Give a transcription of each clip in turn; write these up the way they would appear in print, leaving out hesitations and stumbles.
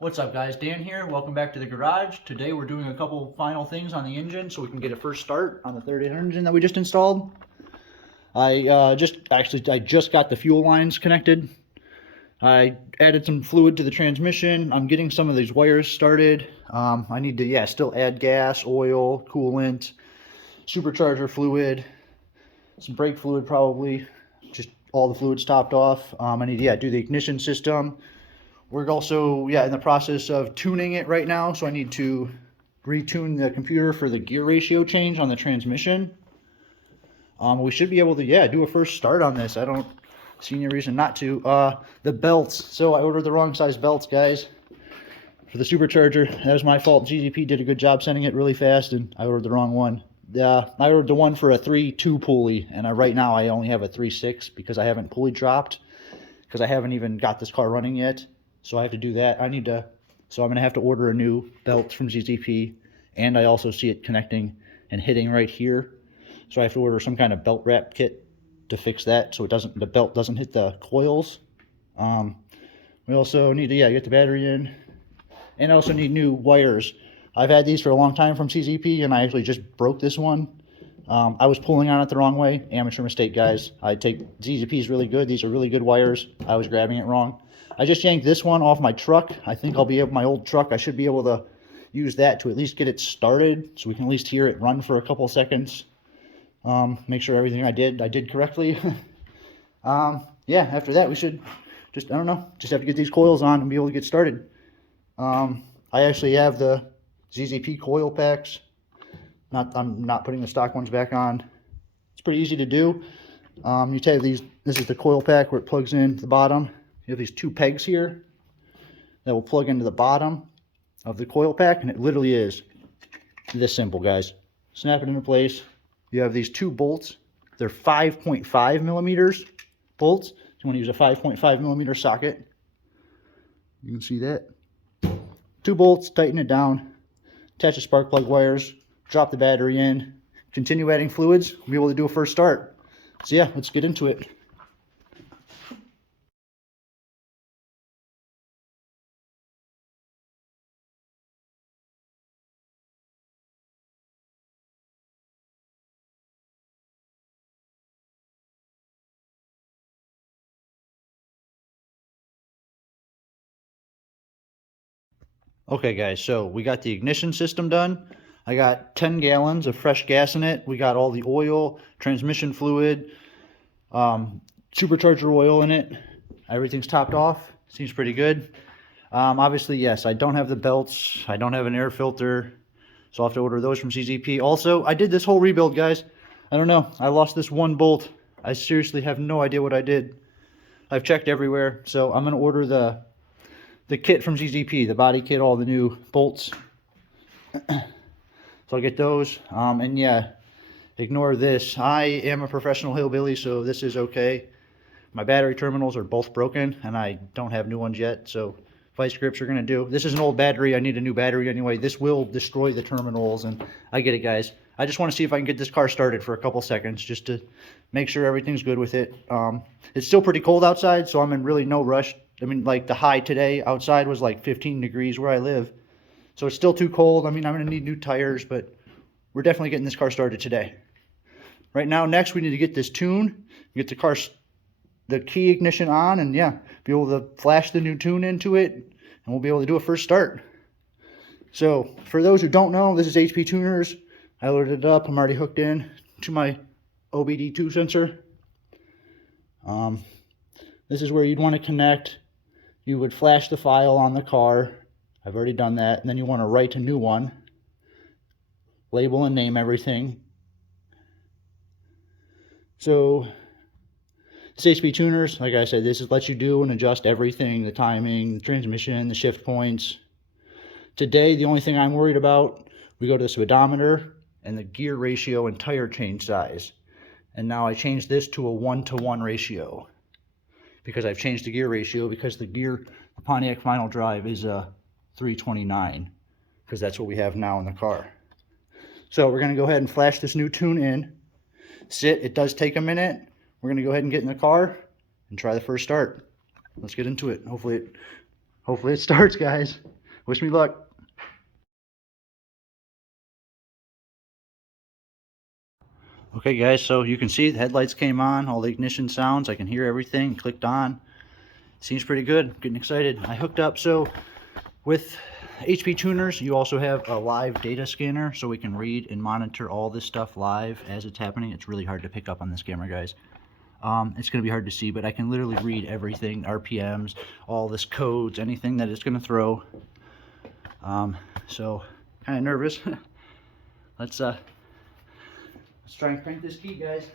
What's up guys, Dan here. Welcome back to the garage. Today we're doing a couple final things on the engine so we can get a first start on the 3800 engine that we just installed. I just got the fuel lines connected. I added some fluid to the transmission. I'm getting some of these wires started. I need to still add gas, oil, coolant, supercharger fluid, some brake fluid probably, just all the fluids topped off. I need to do the ignition system. We're also in the process of tuning it right now, so I need to retune the computer for the gear ratio change on the transmission. We should be able to do a first start on this. I don't see any reason not to. The belts, so I ordered the wrong size belts, guys, for the supercharger. That was my fault. GZP did a good job sending it really fast, and I ordered the wrong one. I ordered the one for a 3.2 pulley, and right now I only have a 3.6 because I haven't pulley dropped, because I haven't even got this car running yet. So I have to do that. So I'm going to have to order a new belt from ZZP, and I also see it connecting and hitting right here. So I have to order some kind of belt wrap kit to fix that so the belt doesn't hit the coils. We also need to get the battery in, and I also need new wires. I've had these for a long time from CZP, and I actually just broke this one. I was pulling on it the wrong way. Amateur mistake, guys. ZZP is really good. These are really good wires. I was grabbing it wrong. I just yanked this one off my truck. I think I'll be able, my old truck, I should be able to use that to at least get it started so we can at least hear it run for a couple seconds. Make sure everything I did correctly. After that we should just have to get these coils on and be able to get started. I actually have the ZZP coil packs. I'm not putting the stock ones back on. It's pretty easy to do. You take these, this is the coil pack where it plugs in to the bottom. You have these two pegs here that will plug into the bottom of the coil pack, and it literally is this simple, guys. Snap it into place. You have these two bolts. They're 5.5 millimeters bolts. So you want to use a 5.5 millimeter socket. You can see that. Two bolts, tighten it down, attach the spark plug wires, drop the battery in, continue adding fluids, we'll be able to do a first start. So let's get into it. Okay guys, so we got the ignition system done. I got 10 gallons of fresh gas in it. We got all the oil, transmission fluid, supercharger oil in it. Everything's topped off. Seems pretty good. Obviously, yes, I don't have the belts. I don't have an air filter, so I'll have to order those from CZP. Also, I did this whole rebuild, guys. I don't know. I lost this one bolt. I seriously have no idea what I did. I've checked everywhere, so I'm going to order the kit from ZZP, the body kit, all the new bolts. So I'll get those. Ignore this. I am a professional hillbilly, so this is okay. My battery terminals are both broken, and I don't have new ones yet, so vice grips are going to do. This is an old battery. I need a new battery anyway. This will destroy the terminals, and I get it, guys. I just want to see if I can get this car started for a couple seconds just to make sure everything's good with it. It's still pretty cold outside, so I'm in really no rush. I mean, like the high today outside was like 15 degrees where I live. So it's still too cold. I mean, I'm going to need new tires, but we're definitely getting this car started today. Right now, next we need to get this tune, get the key ignition on, and be able to flash the new tune into it, and we'll be able to do a first start. So for those who don't know, this is HP Tuners. I loaded it up. I'm already hooked in to my OBD2 sensor. This is where you'd want to connect. You would flash the file on the car. I've already done that. And then you want to write a new one. Label and name everything. So this HP Tuners, like I said, this lets you do and adjust everything, the timing, the transmission, the shift points. Today, the only thing I'm worried about, we go to the speedometer and the gear ratio and tire change size. And now I changed this to a 1-to-1 ratio, because I've changed the gear ratio because the Pontiac final drive is a 329, because that's what we have now in the car. So we're going to go ahead and flash this new tune in. It does take a minute. We're going to go ahead and get in the car and try the first start. Let's get into it. Hopefully Hopefully it starts, guys. Wish me luck. Okay guys, so you can see the headlights came on, all the ignition sounds, I can hear everything, clicked on. Seems pretty good, getting excited. I hooked up, so with HP tuners, you also have a live data scanner, so we can read and monitor all this stuff live as it's happening. It's really hard to pick up on this camera, guys. It's going to be hard to see, but I can literally read everything, RPMs, all this codes, anything that it's going to throw. So, kind of nervous. Let's try and crank this key, guys.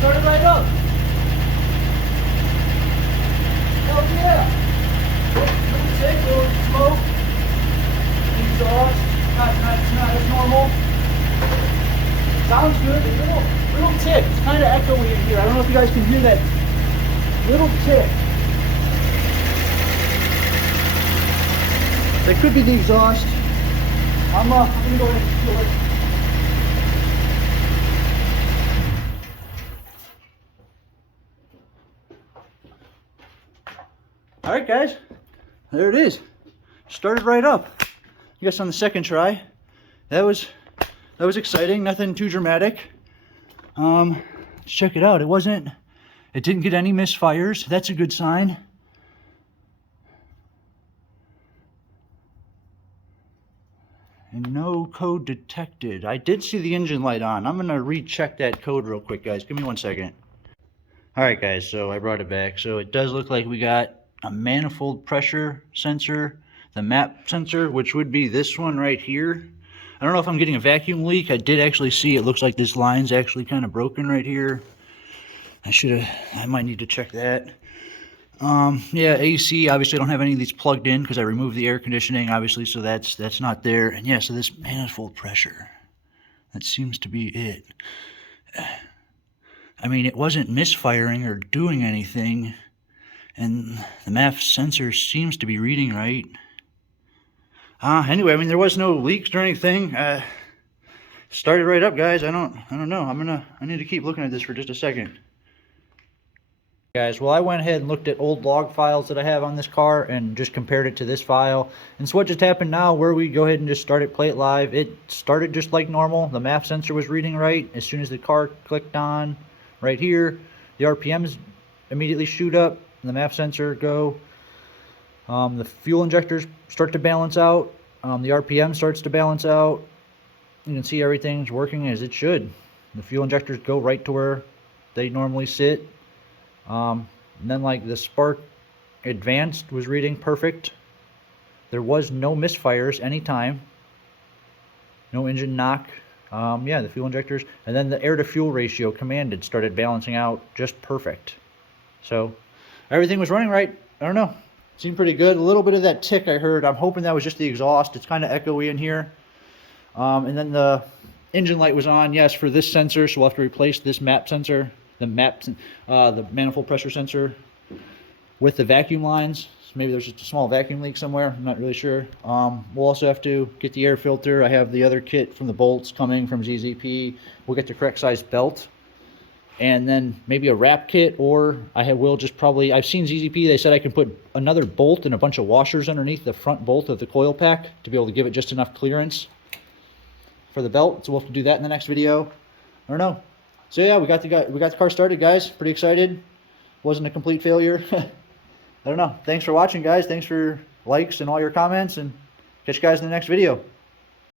Started right up. Hell yeah. Little tick, little smoke. Exhaust. Not as normal. Sounds good. A little tick. It's kind of echoey in here. I don't know if you guys can hear that little tick. That could be the exhaust. I'm gonna go ahead and feel it. Alright guys, there it is. Started right up. I guess on the second try. That was exciting, nothing too dramatic. Let's check it out. It didn't get any misfires. That's a good sign. And no code detected. I did see the engine light on. I'm gonna recheck that code real quick, guys. Give me 1 second. Alright guys, so I brought it back. So it does look like we got a manifold pressure sensor, the map sensor, which would be this one right here. I don't know if I'm getting a vacuum leak. I did actually see it looks like this line's actually kind of broken right here. I might need to check that. Yeah, AC, obviously I don't have any of these plugged in because I removed the air conditioning, obviously, so that's not there. And yeah, so this manifold pressure, that seems to be it. I mean, it wasn't misfiring or doing anything, and the MAF sensor seems to be reading right. Anyway, I mean, there was no leaks or anything. Started right up, guys. I don't know. I need to keep looking at this for just a second. Guys, well, I went ahead and looked at old log files that I have on this car and just compared it to this file. And so what just happened now, where we go ahead and just start it, play it live, it started just like normal. The MAF sensor was reading right. As soon as the car clicked on right here, the RPMs immediately shoot up, and the MAF sensor go. The fuel injectors start to balance out. The RPM starts to balance out. You can see everything's working as it should. The fuel injectors go right to where they normally sit. And then like the Spark Advanced was reading perfect. There was no misfires anytime. No engine knock. Yeah, the fuel injectors. And then the air to fuel ratio commanded started balancing out just perfect. So everything was running right. I don't know. Seemed pretty good. A little bit of that tick I heard. I'm hoping that was just the exhaust. It's kind of echoey in here. And then the engine light was on, yes, for this sensor. So we'll have to replace this map sensor, the manifold pressure sensor with the vacuum lines. So maybe there's just a small vacuum leak somewhere. I'm not really sure. We'll also have to get the air filter. I have the other kit from the bolts coming from ZZP. We'll get the correct size belt. And then maybe a wrap kit, or I've seen ZZP, they said I can put another bolt and a bunch of washers underneath the front bolt of the coil pack to be able to give it just enough clearance for the belt. So we'll have to do that in the next video. I don't know. So yeah, we got the car started, guys. Pretty excited. Wasn't a complete failure. I don't know. Thanks for watching, guys. Thanks for likes and all your comments, and catch you guys in the next video.